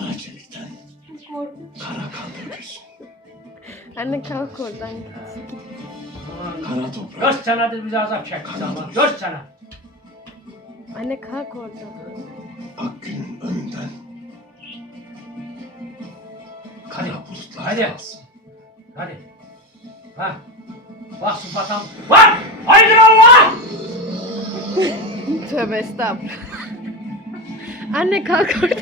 kara çelikten kara kan dökülsün. Anne kalk oradan. Kara toprak 4 senedir bize azap çekti ama. 4 sene. Anne kalk oradan. Akgün'ün önünden Hadi. kara bulutlar Hadi. kalsın. Hadi. Ha. Bak sıfatam. Bak! Haydi Allah! Tövbe estağfurullah. Anne kalk oradan.